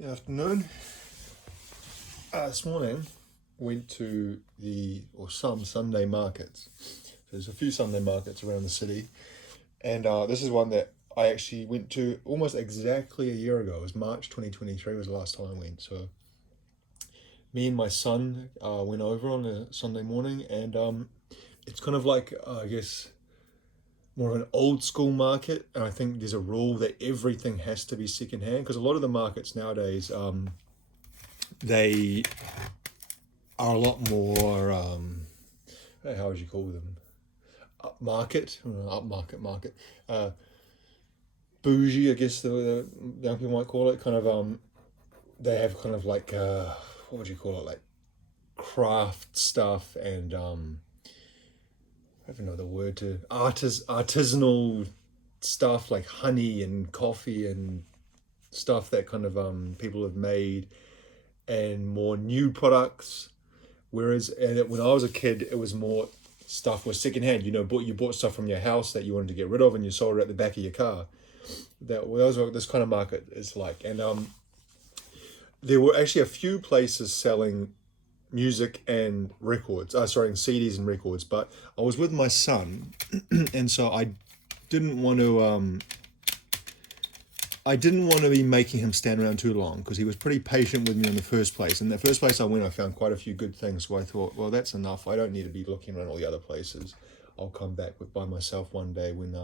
Good afternoon. This morning went to some Sunday markets. There's a few Sunday markets around the city, and this is one that I actually went to almost exactly a year ago. It was March 2023 was the last time I went. So me and my son went over on a Sunday morning, and it's kind of like I guess more of an old school market, and I think there's a rule that everything has to be secondhand because a lot of the markets nowadays they are a lot more how would you call them, upmarket, bougie, I guess the young people might call it. Kind of they have kind of like what would you call it, like craft stuff, and I don't know the word, to artisanal stuff like honey and coffee and stuff that kind of people have made, and more new products. Whereas when I was a kid, it was more stuff was secondhand. You bought stuff from your house that you wanted to get rid of, and you sold it at the back of your car. That was what this kind of market is like. And there were actually a few places selling music and records. CDs and records. But I was with my son, and so didn't want to. I didn't want to be making him stand around too long because he was pretty patient with me in the first place. And the first place I went, I found quite a few good things. So I thought, well, that's enough. I don't need to be looking around all the other places. I'll come back by myself one day when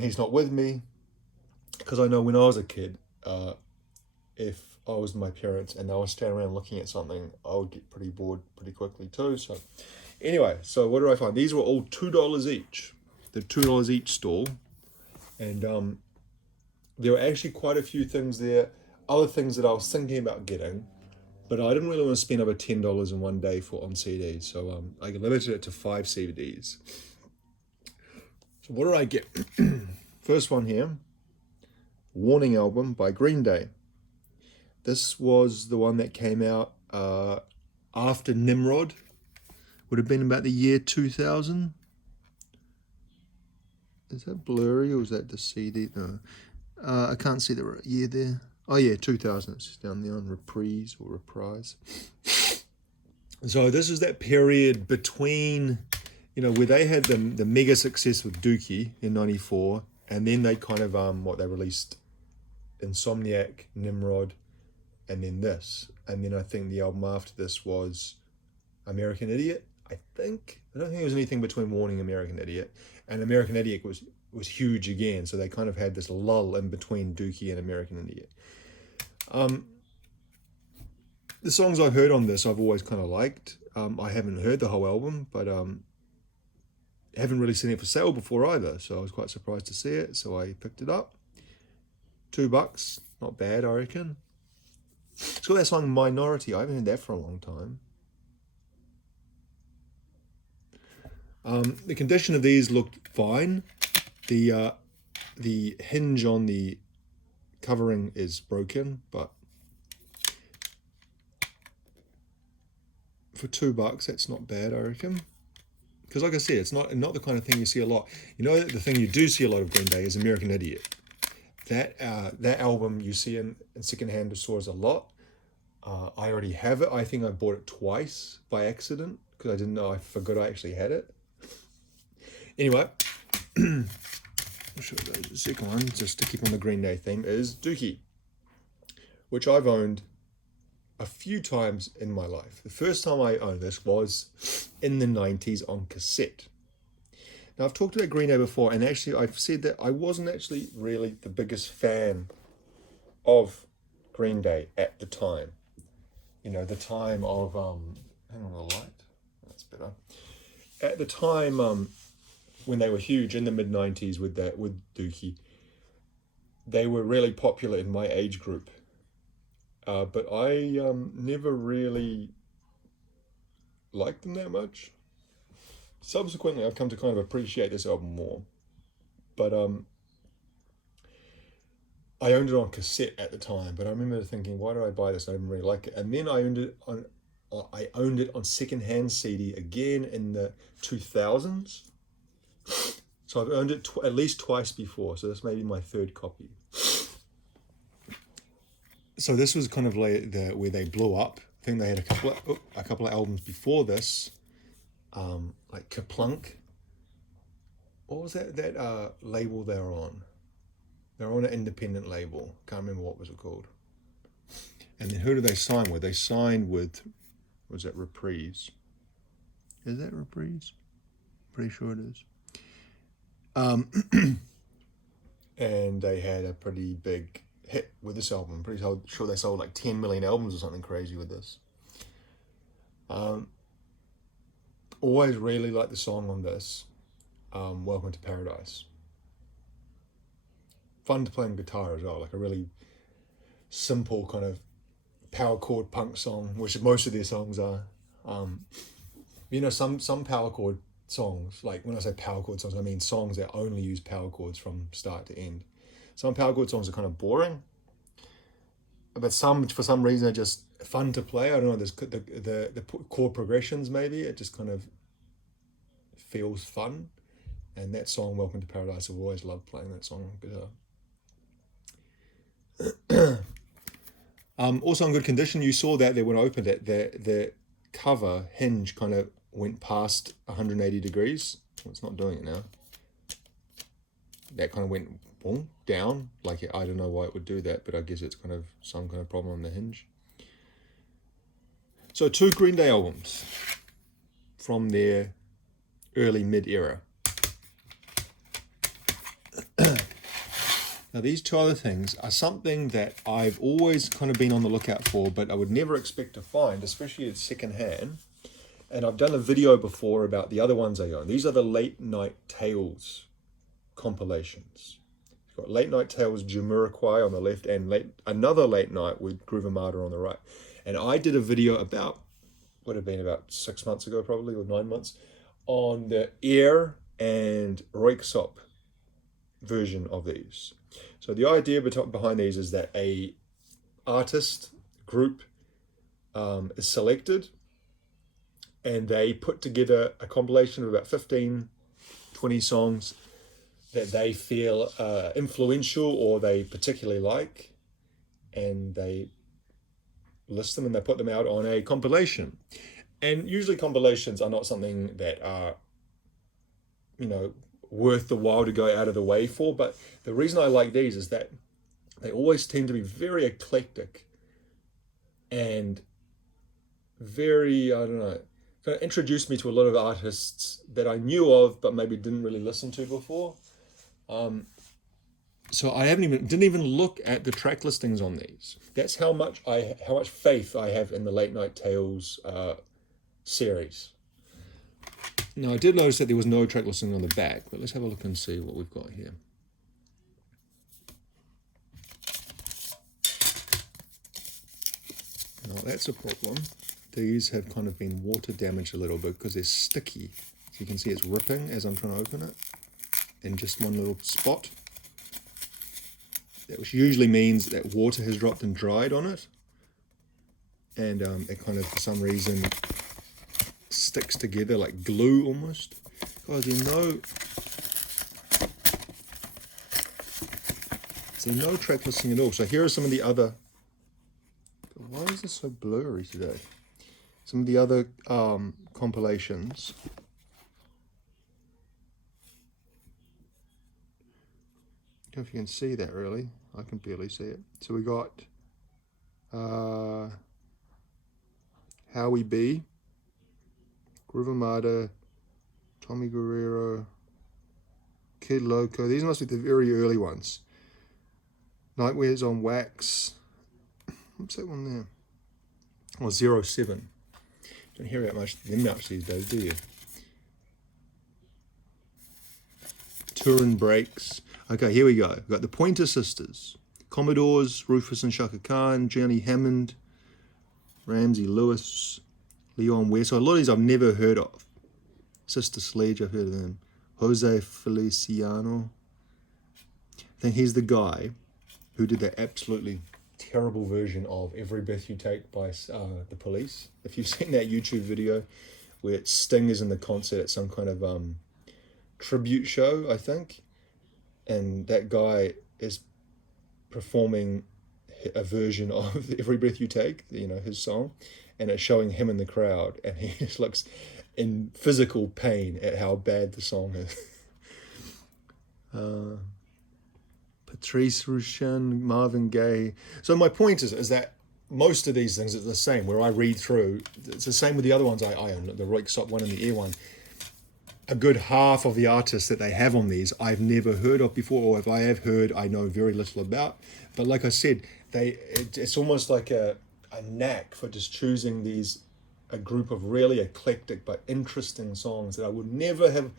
he's not with me. Because I know when I was a kid, if I was with my parents and I was standing around looking at something, I would get pretty bored pretty quickly too. So anyway, so what did I find? These were all $2 each. The $2 each stall. And there were actually quite a few things there, other things that I was thinking about getting, but I didn't really want to spend over $10 in one day on CDs, so I limited it to 5 CDs. So what did I get? First one here, Warning album by Green Day. This was the one that came out after Nimrod. Would have been about the year 2000. Is that blurry or is that the CD? No. I can't see the year there. Oh yeah, 2000. It's just down there on reprise. So this is that period between, where they had the mega success with Dookie in '94, and then they kind of they released Insomniac, Nimrod, and then this, and then I think the album after this was American Idiot. I don't think there was anything between Warning and American Idiot, and American Idiot was huge again, so they kind of had this lull in between Dookie and American Idiot. The songs I've heard on this I've always kind of liked. I haven't heard the whole album, but haven't really seen it for sale before either, so I was quite surprised to see it, so I picked it up. $2, not bad, I reckon. It's got that song Minority. I haven't heard that for a long time. The condition of these looked fine. The hinge on the covering is broken, but for $2, that's not bad, I reckon. Because like I said, it's not the kind of thing you see a lot. The thing you do see a lot of Green Day is American Idiot. That album you see in secondhand stores a lot. I already have it. I think I bought it twice by accident because I didn't know. I forgot I actually had it. Anyway, I'll show you the second one, just to keep on the Green Day theme, is Dookie, which I've owned a few times in my life. The first time I owned this was in the 90s on cassette. Now, I've talked about Green Day before, and actually I've said that I wasn't actually really the biggest fan of Green Day at the time. The time of, hang on, the light, that's better. At the time, when they were huge in the mid-90s with Dookie, they were really popular in my age group. But I never really liked them that much. Subsequently, I've come to kind of appreciate this album more. But I owned it on cassette at the time, but I remember thinking, why did I buy this? I didn't really like it. And then I owned it on secondhand CD again in the 2000s. So I've owned it at least twice before, so this may be my third copy. So this was kind of like where they blew up. I think they had a couple of albums before this, like Kaplunk. What was that label they're on? They're on an independent label. Can't remember what was it called. And then who did they sign with? They signed with, was that Reprise? Is that Reprise? Pretty sure it is. And they had a pretty big hit with this album. I'm pretty sure they sold like 10 million albums or something crazy with this. Always really liked the song on this, Welcome to Paradise. Fun to play on guitar as well, like a really simple kind of power chord punk song, which most of their songs are. Some power chord songs, like when I say power chord songs, I mean songs that only use power chords from start to end. Some power chord songs are kind of boring, but some, for some reason, are just fun to play. I don't know, there's the chord progressions, maybe, it just kind of feels fun. And that song, Welcome to Paradise, I've always loved playing that song on guitar. Also in good condition, you saw that there when I opened it, the cover hinge kind of went past 180 degrees. Well, it's not doing it now. That kind of went boom, down. Like, I don't know why it would do that, but I guess it's kind of some kind of problem on the hinge. So 2 Green Day albums from their early mid-era. Now these 2 other things are something that I've always kind of been on the lookout for, but I would never expect to find, especially at secondhand. And I've done a video before about the other ones I own. These are the Late Night Tales compilations. You've got Late Night Tales Jamiroquai on the left and another Late Night with Groove Armada on the right. And I did a video would have been about 6 months ago probably, or 9 months, on the Air and Röyksopp version of these. So the idea behind these is that a artist group is selected, and they put together a compilation of about 15, 20 songs that they feel influential or they particularly like, and they list them and they put them out on a compilation. And usually compilations are not something that are, worth the while to go out of the way for, but the reason I like these is that they always tend to be very eclectic and very, I don't know, kind of introduced me to a lot of artists that I knew of but maybe didn't really listen to before. So I didn't even look at the track listings on these. That's how much faith I have in the Late Night Tales series. Now, I did notice that there was no track listing on the back, but let's have a look and see what we've got here. Now, that's a problem. These have kind of been water damaged a little bit because they're sticky. So you can see it's ripping as I'm trying to open it in just one little spot. That which usually means that water has dropped and dried on it. And it kind of, for some reason, sticks together like glue almost. Guys, there's no track listing at all. So here are some of the other, why is this so blurry today? Some of the other compilations. I don't know if you can see that really. I can barely see it. So we got Howie B, Groove Armada, Tommy Guerrero, Kid Loco. These must be the very early ones. Nightware's on Wax. What's that one there? Oh, 07. Don't hear them much these days, do you? Touring Breaks. Okay, here we go. We've got the Pointer Sisters, Commodores, Rufus and Shaka Khan, Johnny Hammond, Ramsey Lewis, Leon West. So a lot of these I've never heard of. Sister Sledge, I've heard of them. Jose Feliciano. I think he's the guy who did that absolutely terrible version of Every Breath You Take by the Police. If you've seen that YouTube video where Sting is in the concert at some kind of tribute show, I think, and that guy is performing a version of Every Breath You Take, you know, his song, and it's showing him in the crowd, and he just looks in physical pain at how bad the song is. Patrice Rushen, Marvin Gaye. So my point is that most of these things are the same. Where I read through, it's the same with the other ones I own, the Röyksopp one and the Air one. A good half of the artists that they have on these I've never heard of before, or if I have heard, I know very little about. But like I said, it's almost like a knack for just choosing a group of really eclectic but interesting songs that I would never have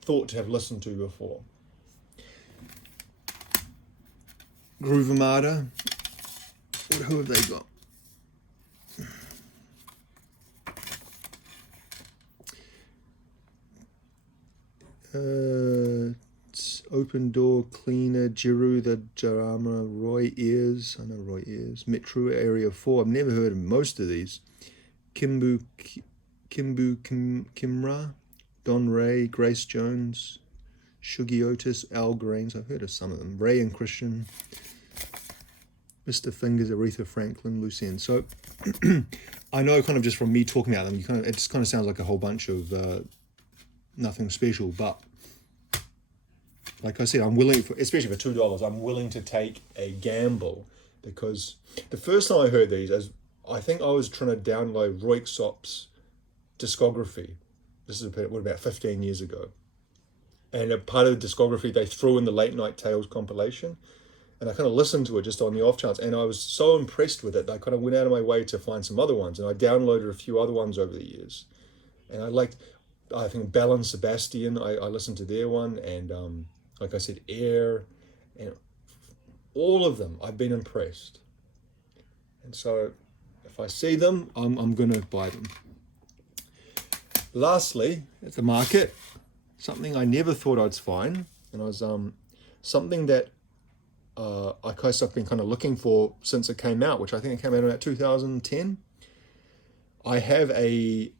thought to have listened to before. Groove Armada. Who have they got? Open Door, Cleaner, Jiru, the Jarama, Roy Ayers. I know Roy Ayers. Metro Area 4. I've never heard of most of these. Kimra, Don Ray, Grace Jones, Shuggy Otis, Al Grains. I've heard of some of them. Ray and Christian, Mr. Fingers, Aretha Franklin, Lucien. So I know kind of just from me talking about them, it just kind of sounds like a whole bunch of nothing special, but like I said, I'm willing, especially for $2, I'm willing to take a gamble, because the first time I heard these, I think I was trying to download Röyksopp's discography. This is about 15 years ago. And a part of the discography, they threw in the Late Night Tales compilation. And I kind of listened to it just on the off chance. And I was so impressed with it that I kind of went out of my way to find some other ones. And I downloaded a few other ones over the years. And I think Bell and Sebastian, I listened to their one. And like I said, Air. And all of them, I've been impressed. And so if I see them, I'm going to buy them. Lastly, at the market, something I never thought I'd find. And I was something that I've been kind of looking for since it came out, which I think it came out in about 2010. I have a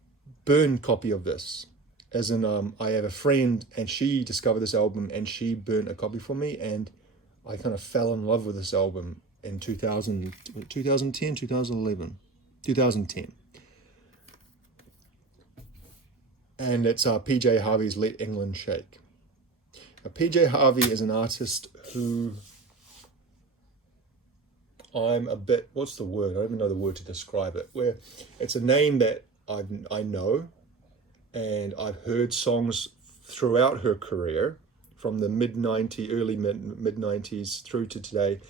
burned copy of this, as in I have a friend and she discovered this album and she burnt a copy for me, and I kind of fell in love with this album in 2010, 2011, 2010. And it's PJ Harvey's Let England Shake. Now, PJ Harvey is an artist who I'm a bit, what's the word? I don't even know the word to describe it. Where it's a name that I know, and I've heard songs throughout her career, from the early mid-90s through to today,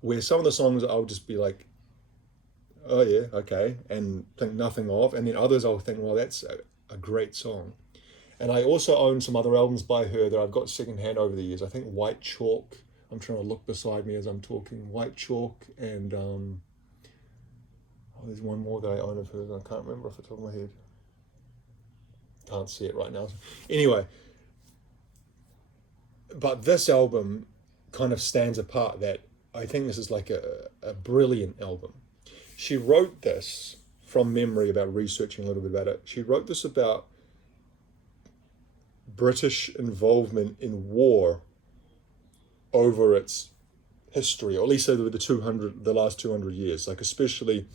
where some of the songs I'll just be like, oh yeah, okay, and think nothing of, and then others I'll think, well, that's a great song. And I also own some other albums by her that I've got secondhand over the years. I think White Chalk, I'm trying to look beside me as I'm talking, White Chalk, and there's one more that I own of hers, and I can't remember off the top of my head. Can't see it right now. Anyway, but this album kind of stands apart, that I think this is like a brilliant album. She wrote this from memory, about researching a little bit about it. She wrote this about British involvement in war over its history, or at least over the last 200 years, like especially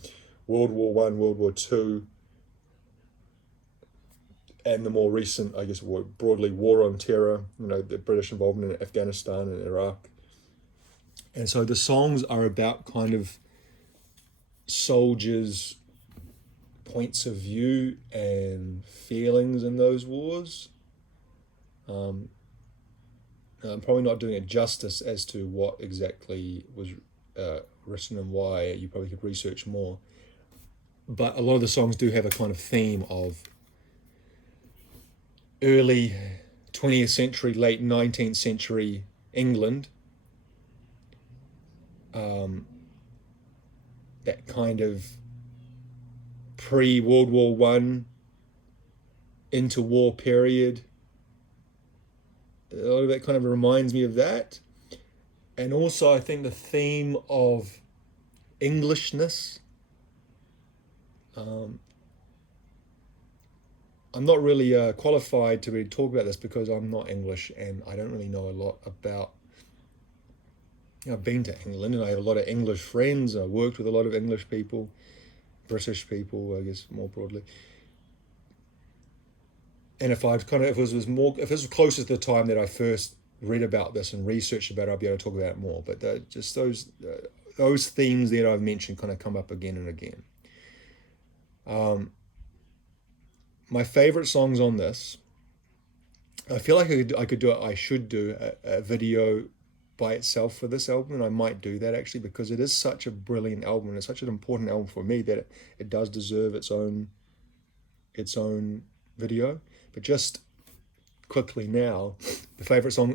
World War I, World War II, and the more recent, I guess, broadly, War on Terror, the British involvement in Afghanistan and Iraq. And so the songs are about kind of soldiers' points of view and feelings in those wars. I'm probably not doing it justice as to what exactly was written and why. You probably could research more. But a lot of the songs do have a kind of theme of early 20th century, late 19th century England. That kind of pre-World War I into war period. A lot of that kind of reminds me of that. And also I think the theme of Englishness. I'm not really qualified to really talk about this because I'm not English and I don't really know a lot about I've been to England and I have a lot of English friends. I worked with a lot of English people, British people, I guess more broadly. And if if this was closer to the time that I first read about this and researched about it, I'd be able to talk about it more. But just those themes that I've mentioned kind of come up again and again. My favorite songs on this, I feel like I should do a video by itself for this album, and I might do that actually because it is such a brilliant album and it's such an important album for me that it does deserve its own video. But just quickly now,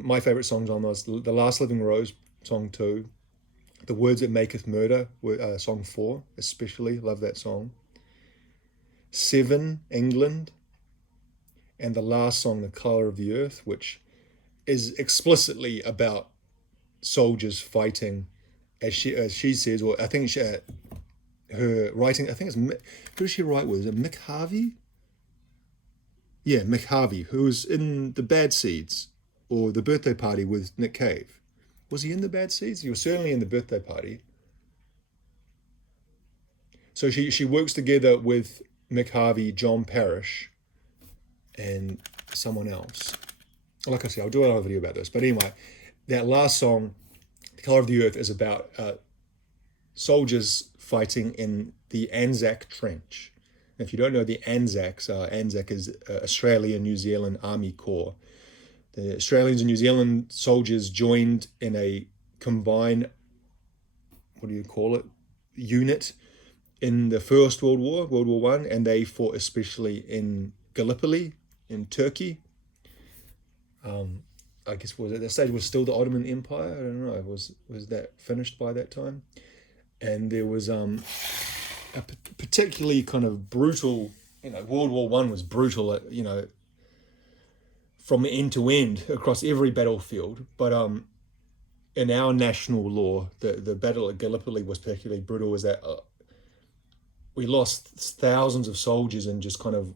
my favorite songs on this: "The Last Living Rose," song 2, "The Words That Maketh Murder," song 4, especially love that song. 7, "England," and the last song, "The Color of the Earth," which is explicitly about soldiers fighting, as she says, or I think her writing. I think it's who does she write with? Is it Mick Harvey? Yeah, Mick Harvey, who was in the Bad Seeds or the Birthday Party with Nick Cave. Was he in the Bad Seeds? He was certainly in the Birthday Party. So she works together with Mick Harvey, John Parrish, and someone else. Like I said, I'll do another video about this. But anyway, that last song, "The Color of the Earth," is about soldiers fighting in the Anzac Trench. If you don't know the Anzacs, Anzac is Australian New Zealand Army Corps. The Australians and New Zealand soldiers joined in a combined, what do you call it, unit in the First World War, World War One, and they fought especially in Gallipoli, in Turkey. I guess was at that stage was still the Ottoman Empire. I don't know. Was that finished by that time? And there was a particularly kind of brutal. World War One was brutal. From end to end across every battlefield. But in our national law, the battle at Gallipoli was particularly brutal. Was that we lost thousands of soldiers in just kind of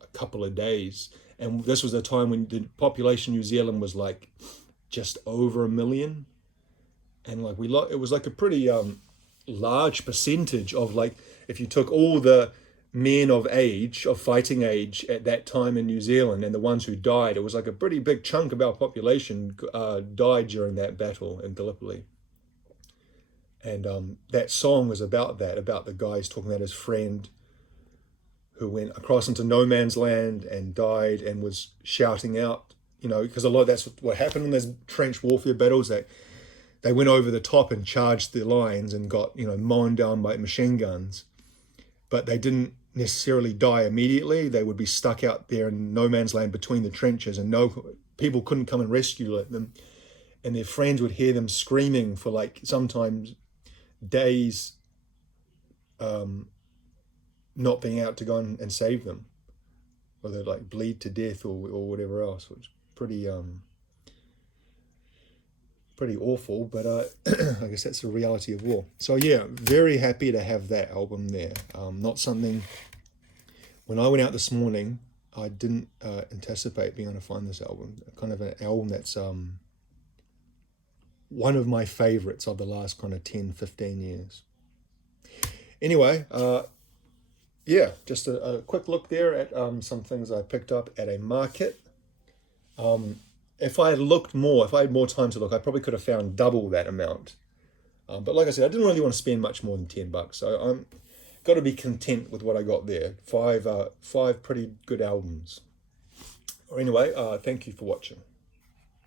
a couple of days. And this was a time when the population in New Zealand was like just over 1 million. And like it was like a pretty large percentage of, like, if you took all the men of fighting age at that time in New Zealand and the ones who died, it was like a pretty big chunk of our population died during that battle in Gallipoli. And that song was about that, about the guys talking about his friend who went across into no man's land and died and was shouting out, because a lot of that's what happened in those trench warfare battles, that they went over the top and charged the lines and got, mown down by machine guns. But they didn't necessarily die immediately. They would be stuck out there in no man's land between the trenches, and people couldn't come and rescue them. And their friends would hear them screaming for like sometimes days, not being out to go and save them, or they'd like bleed to death or whatever else, which is pretty awful, but I guess that's the reality of war. So yeah, very happy to have that album there. Not something, when I went out this morning, I didn't anticipate being able to find this album. Kind of an album that's one of my favorites of the last kind of 10, 15 years. Anyway, yeah, just a quick look there at some things I picked up at a market. If I had looked more, if I had more time to look, I probably could have found double that amount. But like I said, I didn't really want to spend much more than $10, so I'm got to be content with what I got there. Five pretty good albums. Anyway, thank you for watching.